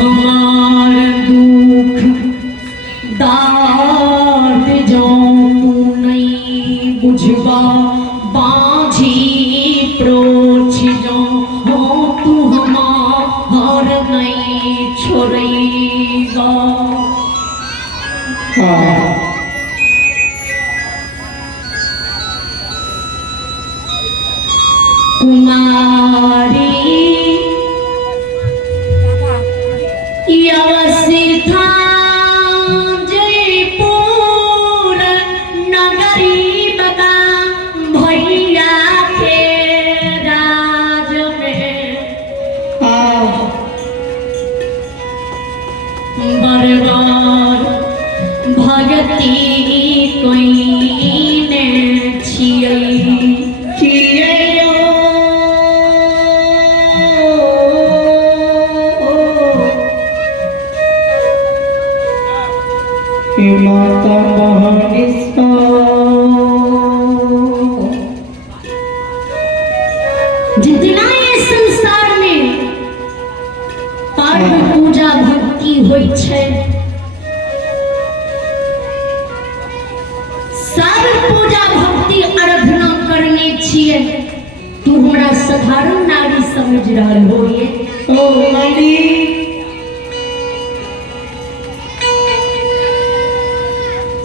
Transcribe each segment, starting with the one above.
हमार दुख दार्द जो नहीं बुझबा बाझी प्रोछ जो हो तू हमार नहीं छोड़ेगा। कुमारी अवस्था जयपुर नगरी बता भैया के राज में बरबार भगती कोई ने छियै माता मोहनिस्ता जितना ये संसार में पार्व पूजा भक्ति होई छै सब पूजा भक्ति आराधना करने छिए तू हमरा साधारण नारी समझ रहल होइए। ओ माली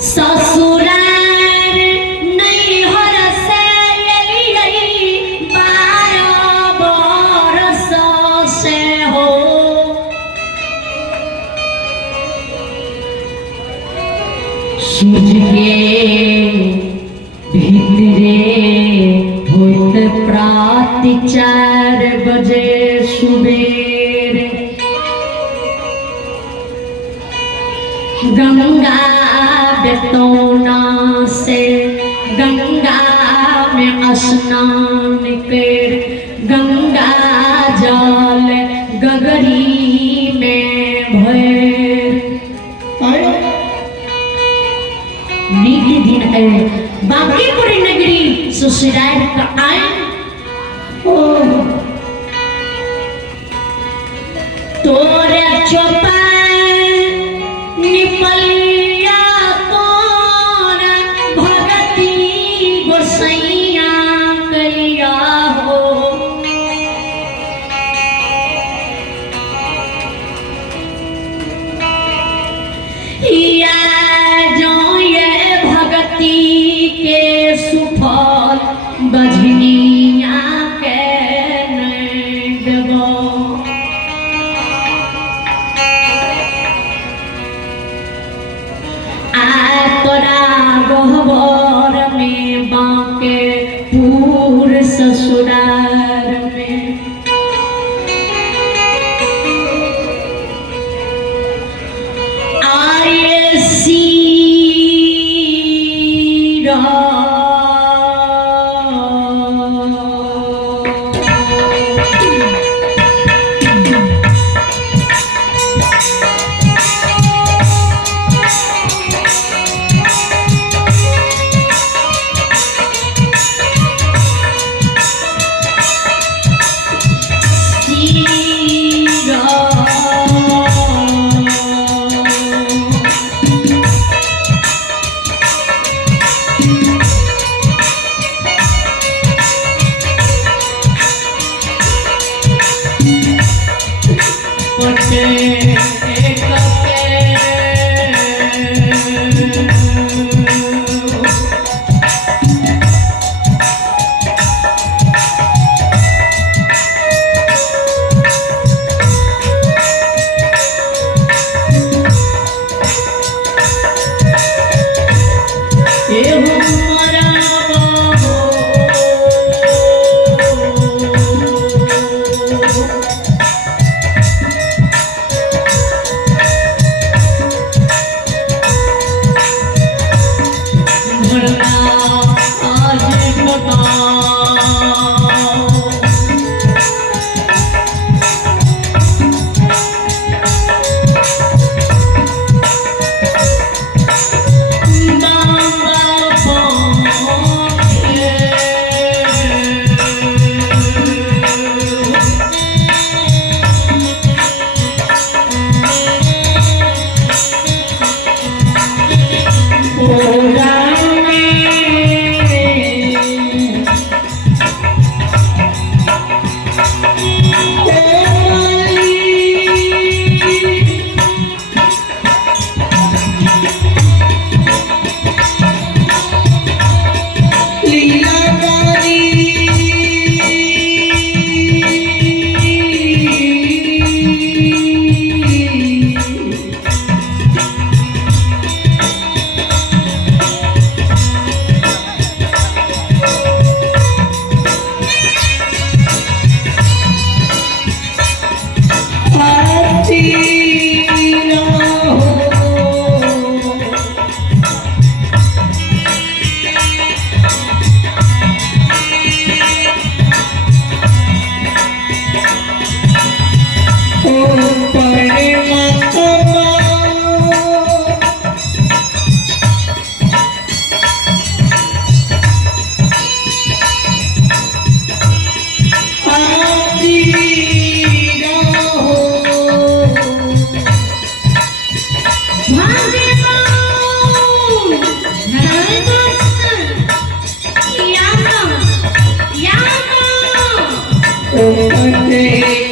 ससुरार नहीं हो रसैली 12 बरस से हो सूझ के भीतरे होत प्रात 4 बजे सुबेर गंगा बेतौना से गंगा में स्नान कर गंगा जल गगरी में भर नीक दिन है बांकीपुर नगरी ससुराल का आए तोरे चौपा निपलिया कौन भगती गोसैया कलिया हो या जो ये भगती के सुफल बजनिया के नहीं देबो गहबर में बांके पूर ससुरार में आए सीरा फटे